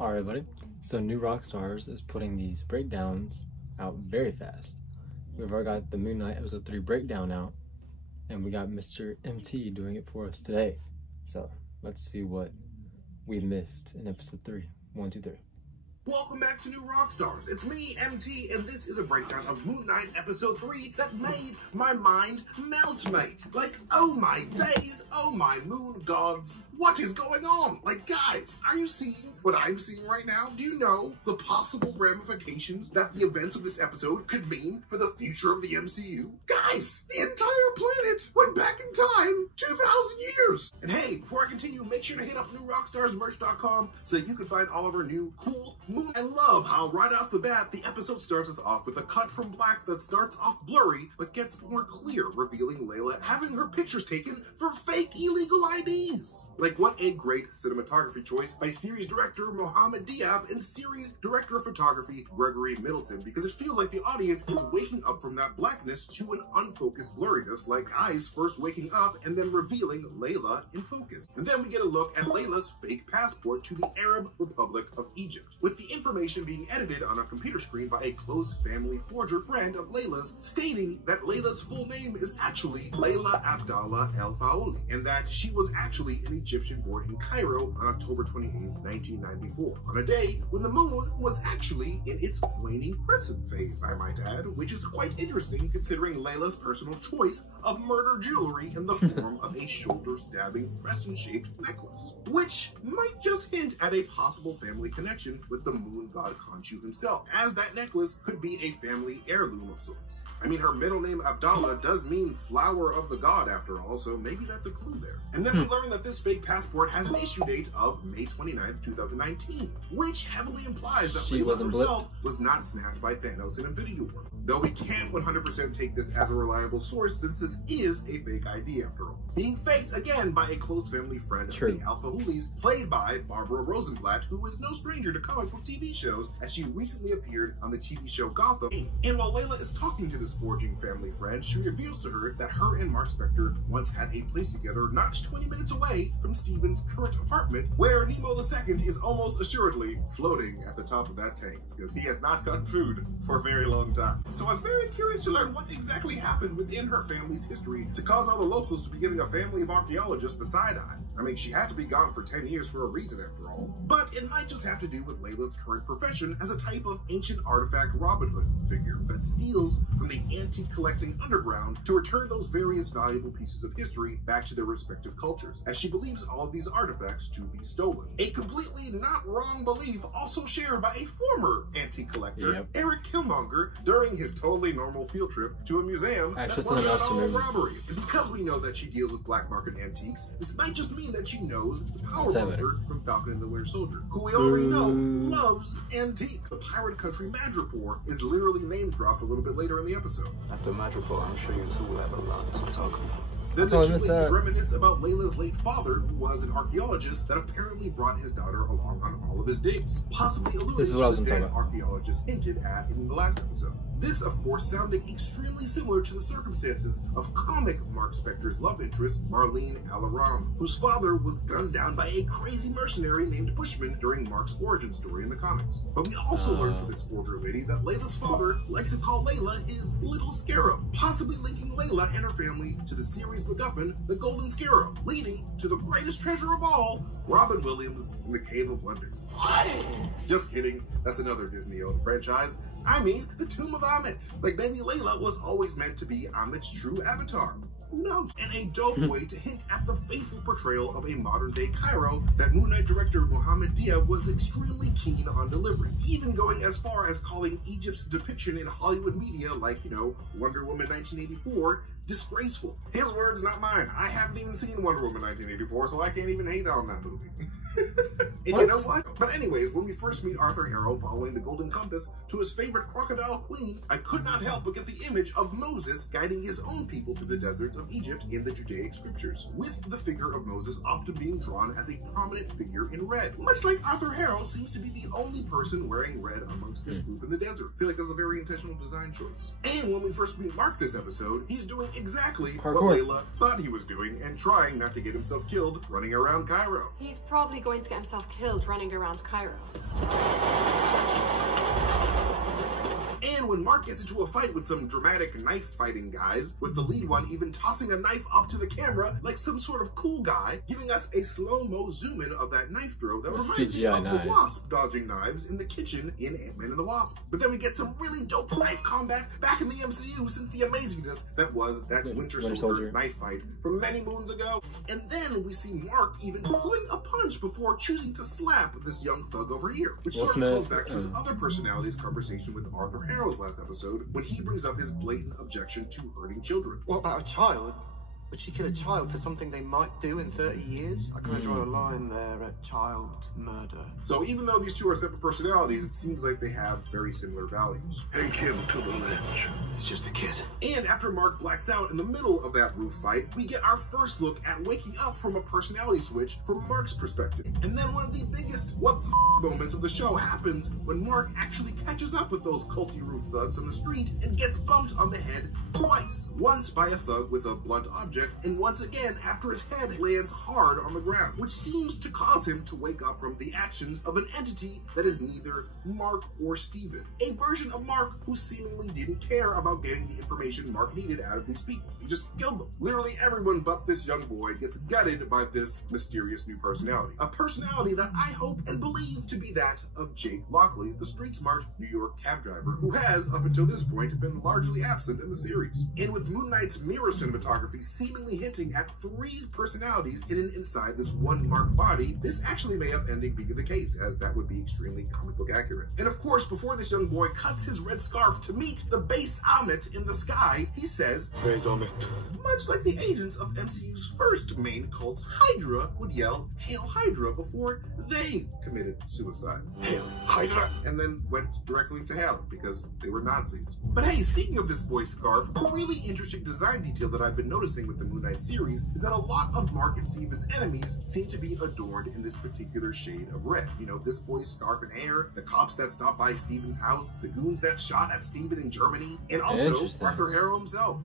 Alright, buddy. So new Rockstars is putting these breakdowns out very fast. We've already got the Moon Knight episode 3 breakdown out, and we got Mr. MT doing it for us today. So let's see what we missed in episode 3. 1, 2, 3. Welcome back to New Rockstars. It's me, MT, and this is a breakdown of Moon Knight episode 3 that made my mind melt, mate. Like, oh my days, oh my moon gods, what is going on? Like, guys, are you seeing what I'm seeing right now? Do you know the possible ramifications that the events of this episode could mean for the future of the MCU? Guys, the entire planet went back in time 2,000 years. And hey, before I continue, make sure to hit up newrockstarsmerch.com so that you can find all of our new cool moon. I love how right off the bat, the episode starts us off with a cut from black that starts off blurry, but gets more clear, revealing Layla having her pictures taken for fake illegal IDs. Like, what a great cinematography choice by series director Mohammed Diab and series director of photography Gregory Middleton, because it feels like the audience is waking up from that blackness to an unfocused blurriness, like eyes first waking up and then revealing Layla in focus. And then we get a look at Layla's fake passport to the Arab Republic of Egypt, with the information being edited on a computer screen by a close family forger friend of Layla's, stating that Layla's full name is actually Layla Abdallah El Faouli, and that she was actually an Egyptian born in Cairo on October 28, 1994, on a day when the moon was actually in its waning crescent phase, I might add, which is quite interesting considering Layla's personal choice of murder jewelry in the form of a shoulder-stabbing crescent-shaped necklace, which might just hint at a possible family connection with the moon god Khonshu himself, as that necklace could be a family heirloom of sorts. I mean, her middle name Abdallah does mean flower of the god after all, so maybe that's a clue there. And then we learn that this fake passport has an issue date of May 29th, 2019, which heavily implies that Layla herself was not snapped by Thanos in Infinity War. Though we can't 100% take this as a reliable source, since this is a fake ID after all. Being faked again by a close family friend of the Al-Faoulis, played by Barbara Rosenblatt, who is no stranger to comic book TV shows, as she recently appeared on the TV show Gotham. And while Layla is talking to this forging family friend, she reveals to her that her and Mark Spector once had a place together not 20 minutes away from Steven's current apartment, where Nemo II is almost assuredly floating at the top of that tank, because he has not gotten food for a very long time. So I'm very curious to learn what exactly happened within her family's history to cause all the locals to be giving a family of archaeologists the side eye. I mean, she had to be gone for 10 years for a reason after all. But it might just have to do with Layla's current profession as a type of ancient artifact Robin Hood figure that steals from the antique collecting underground to return those various valuable pieces of history back to their respective cultures, as she believes all of these artifacts to be stolen. A completely not wrong belief also shared by a former antique collector, Eric Killmonger, during his totally normal field trip to a museum that wasn't at all a robbery. And because we know that she deals with black market antiques, this might just mean that she knows the Power Broker from Falcon and the Winter Soldier, who we already know loves antiques. The pirate country Madripoor is literally name dropped a little bit later in the episode. After Madripoor, I'm sure you two will have a lot to talk about. Then the two ladies reminisce about Layla's late father, who was an archaeologist that apparently brought his daughter along on all of his digs, possibly alluding to the dead archaeologist hinted at in the last episode. This, of course, sounding extremely similar to the circumstances of comic Mark Spector's love interest, Marlene Alaram, whose father was gunned down by a crazy mercenary named Bushman during Mark's origin story in the comics. But we also learned from this forger lady that Layla's father likes to call Layla his Little Scarab, possibly linking Layla and her family to the series MacGuffin, the Golden Scarab, leading to the greatest treasure of all, Robin Williams in the Cave of Wonders. What? Just kidding, that's another Disney-owned franchise. I mean, the Tomb of Ammit. Like, maybe Layla was always meant to be Ammit's true avatar. Who knows? And a dope way to hint at the faithful portrayal of a modern-day Cairo that Moon Knight director Mohammed Diab was extremely keen on delivering, even going as far as calling Egypt's depiction in Hollywood media, like, you know, Wonder Woman 1984, disgraceful. His words, not mine. I haven't even seen Wonder Woman 1984, so I can't even hate on that movie. And you know what? But anyways, when we first meet Arthur Harrow following the Golden Compass to his favorite crocodile queen, I could not help but get the image of Moses guiding his own people through the deserts of Egypt in the Judaic scriptures, with the figure of Moses often being drawn as a prominent figure in red. Much like Arthur Harrow seems to be the only person wearing red amongst this group in the desert. I feel like that's a very intentional design choice. And when we first meet Mark this episode, he's doing exactly what Layla thought he was doing and trying not to get himself killed running around Cairo. He's probably going to get himself killed running around Cairo. And when Mark gets into a fight with some dramatic knife fighting guys, with the lead one even tossing a knife up to the camera like some sort of cool guy, giving us a slow-mo zoom-in of that knife throw that reminds me of the Wasp dodging knives in the kitchen in Ant-Man and the Wasp. But then we get some really dope knife combat back in the MCU since the amazingness that was that Winter Soldier knife fight from many moons ago. And then we see Mark even pulling a punch before choosing to slap this young thug over here, which sort of goes back to his other personality's conversation with Arthur Harrow's last episode when he brings up his blatant objection to hurting children. What about a child? Would she kill a child for something they might do in 30 years? I couldn't draw a line there at child murder. So even though these two are separate personalities, it seems like they have very similar values. Take him to the ledge. It's just a kid. And after Mark blacks out in the middle of that roof fight, we get our first look at waking up from a personality switch from Mark's perspective. And then one of the biggest what the moments of the show happens when Mark actually catches up with those culty roof thugs on the street and gets bumped on the head twice. Once by a thug with a blunt object, and once again after his head lands hard on the ground, which seems to cause him to wake up from the actions of an entity that is neither Mark or Steven. A version of Mark who seemingly didn't care about getting the information Mark needed out of these people. He just killed them. Literally everyone but this young boy gets gutted by this mysterious new personality. A personality that I hope and believe to be that of Jake Lockley, the street-smart New York cab driver, who has, up until this point, been largely absent in the series. And with Moon Knight's mirror cinematography seemingly hinting at 3 personalities hidden inside this one Mark body, this actually may have ended being the case, as that would be extremely comic book accurate. And of course, before this young boy cuts his red scarf to meet the base Amit in the sky, he says, Praise Amit. Much like the agents of MCU's first main cult, Hydra, would yell, Hail Hydra, before they committed suicide. Hail Hydra! And then went directly to hell because they were Nazis. But hey, speaking of this boy's scarf, a really interesting design detail that I've been noticing with the Moon Knight series is that a lot of Mark and Steven's enemies seem to be adorned in this particular shade of red. You know, this boy's scarf and hair, the cops that stopped by Steven's house, the goons that shot at Steven in Germany, and also Arthur Harrow himself.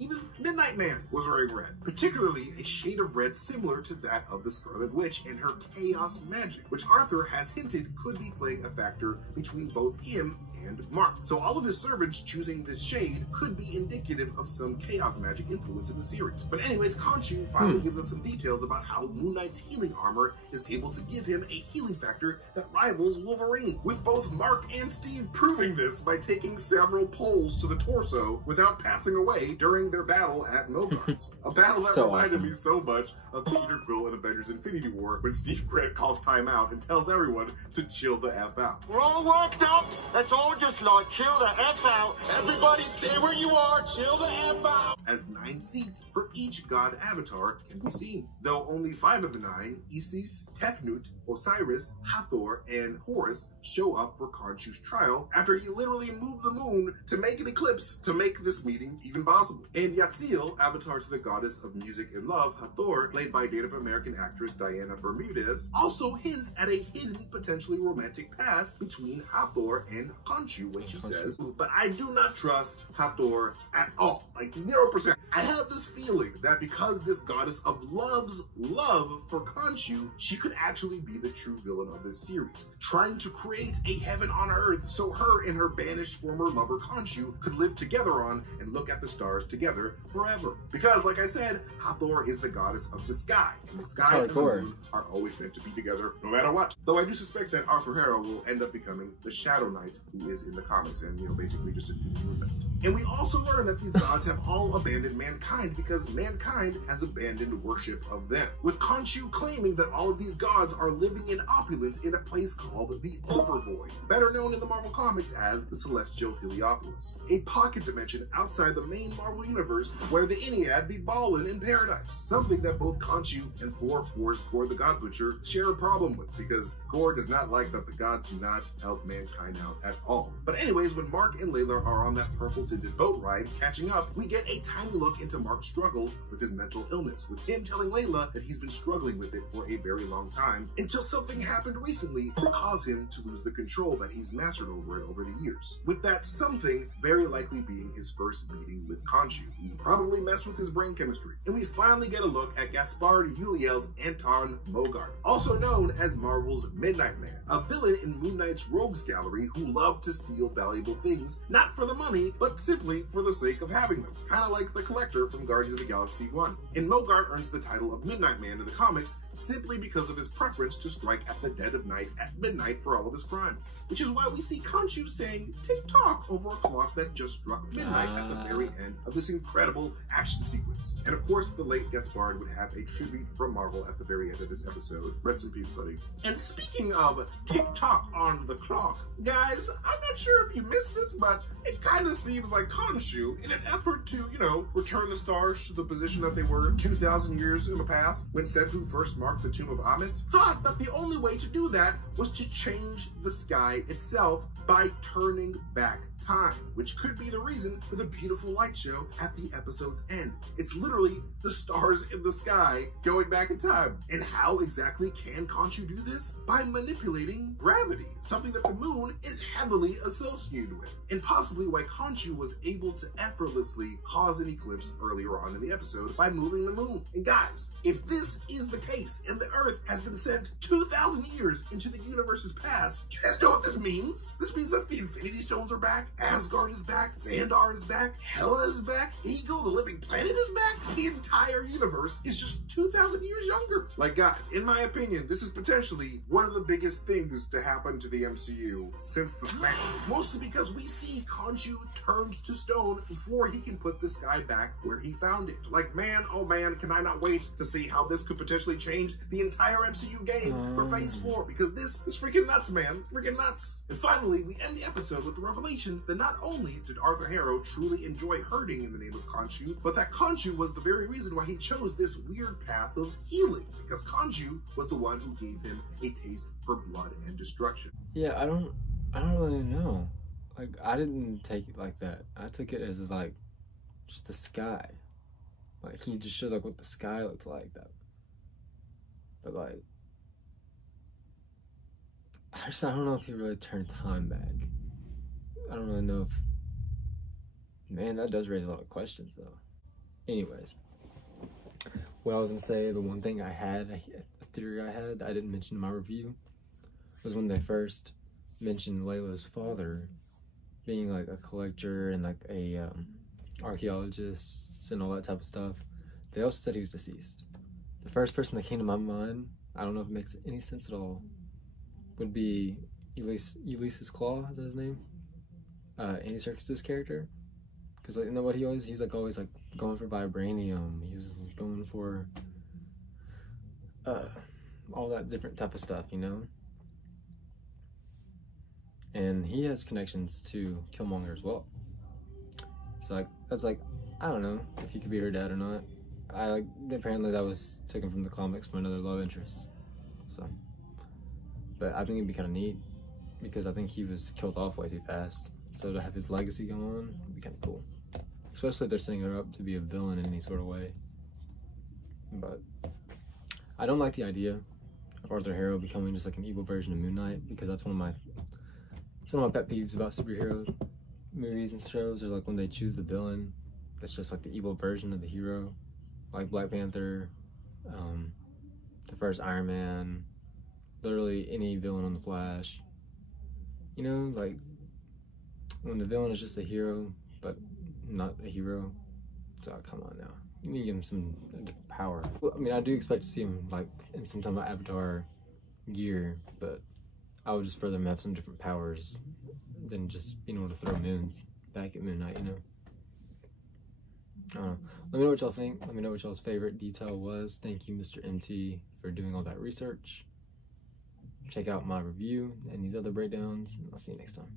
Even Midnight Man was wearing red, particularly a shade of red similar to that of the Scarlet Witch and her chaos magic, which Arthur has hinted could be playing a factor between both him and Mark. So all of his servants choosing this shade could be indicative of some chaos magic influence in the series. But anyways, Khonshu finally gives us some details about how Moon Knight's healing armor is able to give him a healing factor that rivals Wolverine, with both Mark and Steve proving this by taking several pulls to the torso without passing away during their battle at Mogard's. A battle that reminded me so much of Peter Quill in Avengers Infinity War when Steve Grant calls time out and tells everyone to chill the F out. We're all worked up. Let's all just like chill the F out. Everybody stay where you are. Chill the F out. As 9 seats for each god avatar can be seen, though only 5 of the 9, Isis, Tefnut, Osiris, Hathor, and Horus, show up for Khonshu's trial after he literally moved the moon to make an eclipse to make this meeting even possible. And Yatsiel, avatar to the goddess of music and love, Hathor, played by Native American actress Diana Bermudez, also hints at a hidden, potentially romantic past between Hathor and Khonshu when she says, but I do not trust Hathor at all, like 0%. I have this feeling that because this goddess of love's love for Khonshu, she could actually be the true villain of this series, trying to create a heaven on earth so her and her banished former lover Khonshu could live together on and look at the stars together forever. Because, like I said, Hathor is the goddess of the sky, and the sky and the moon are always meant to be together no matter what. Though I do suspect that Arthur Harrow will end up becoming the Shadow Knight who is in the comics, and, you know, basically just a human knight. And we also learn that these gods have all abandoned mankind because mankind has abandoned worship of them, with Khonshu claiming that all of these gods are living in opulence in a place called the Overvoid, better known in the Marvel Comics as the Celestial Heliopolis, a pocket dimension outside the main Marvel universe where the Ennead be ballin' in paradise, something that both Khonshu and Thor4's Gorr the God Butcher share a problem with, because Gorr does not like that the gods do not help mankind out at all. But anyways, when Mark and Layla are on that purple tinted boat ride catching up, we get a tiny look into Mark's struggle with his mental illness, with him telling Layla that he's been struggling with it for a very long time, until until something happened recently that caused him to lose the control that he's mastered over it over the years. With that something very likely being his first meeting with Khonshu, who probably messed with his brain chemistry. And we finally get a look at Gaspard Ulliel's Anton Mogart, also known as Marvel's Midnight Man, a villain in Moon Knight's Rogues Gallery who loved to steal valuable things, not for the money, but simply for the sake of having them. Kind of like the Collector from Guardians of the Galaxy 1. And Mogart earns the title of Midnight Man in the comics simply because of his preference to strike at the dead of night at midnight for all of his crimes. Which is why we see Khonshu saying tick-tock over a clock that just struck midnight at the very end of this incredible action sequence. And of course, the late Gaspard would have a tribute from Marvel at the very end of this episode. Rest in peace, buddy. And speaking of tick-tock on the clock, guys, I'm not sure if you missed this, but it kind of seems like Khonshu, in an effort to, return the stars to the position that they were 2,000 years in the past, when Senfu first marked the tomb of Amit, thought that the only way to do that was to change the sky itself by turning back time, which could be the reason for the beautiful light show at the episode's end. It's literally the stars in the sky going back in time. And how exactly can Khonshu do this? By manipulating gravity, something that the moon is heavily associated with, and possibly why Khonshu was able to effortlessly cause an eclipse earlier on in the episode by moving the moon. And guys, if this is the case and the Earth has been sent 2,000 years into the universe's past, do you guys know what this means? This means that the Infinity Stones are back, Asgard is back, Xandar is back, Hela is back, Ego, the living planet, is back. The entire universe is just 2,000 years younger. Like, guys, in my opinion, this is potentially one of the biggest things to happen to the MCU since the snap. Mostly because we see Khonshu turned to stone before he can put this guy back where he found it. Like, man, oh man, can I not wait to see how this could potentially change the entire MCU game for Phase 4, because this is freaking nuts, man. Freaking nuts. And finally, we end the episode with the revelation that not only did Arthur Harrow truly enjoy hurting in the name of Khonshu, but that Khonshu was the very reason why he chose this weird path of healing, because Khonshu was the one who gave him a taste for blood and destruction. Yeah, I don't really know. Like, I didn't take it like that. I took it as like just the sky. Like, he just showed like what the sky looks like. That, but like, I don't know if he really turned time back. I don't really know if. Man, that does raise a lot of questions though. Anyways, what I was gonna say, the one thing I had, a theory I had that I didn't mention in my review, was when they first mentioned Layla's father being like a collector and like a archaeologist and all that type of stuff. They also said he was deceased. The first person that came to my mind, I don't know if it makes any sense at all, would be Ulysses Claw, is that his name? Andy Serkis's character. Because, like, you know what, he was like always like going for vibranium. He was going for all that different type of stuff, you know? And he has connections to Killmonger as well. So like, that's like, I don't know if he could be her dad or not. Apparently that was taken from the comics for another love interest. So, but I think it'd be kind of neat because I think he was killed off way too fast. So to have his legacy go on would be kind of cool. Especially if they're setting her up to be a villain in any sort of way. But I don't like the idea of Arthur Harrow becoming just like an evil version of Moon Knight, because that's one of my pet peeves about superhero movies and shows. Is like when they choose the villain that's just like the evil version of the hero, like Black Panther, the first Iron Man, literally any villain on the Flash. You know, like when the villain is just a hero but not a hero. So come on now, you need to give him some power. Well, I mean, I do expect to see him like in some type of Avatar gear, but I would just rather him have some different powers than just being able to throw moons back at Moon Knight, you know? I don't know. Let me know what y'all think. Let me know what y'all's favorite detail was. Thank you, Mr. MT, for doing all that research. Check out my review and these other breakdowns, and I'll see you next time.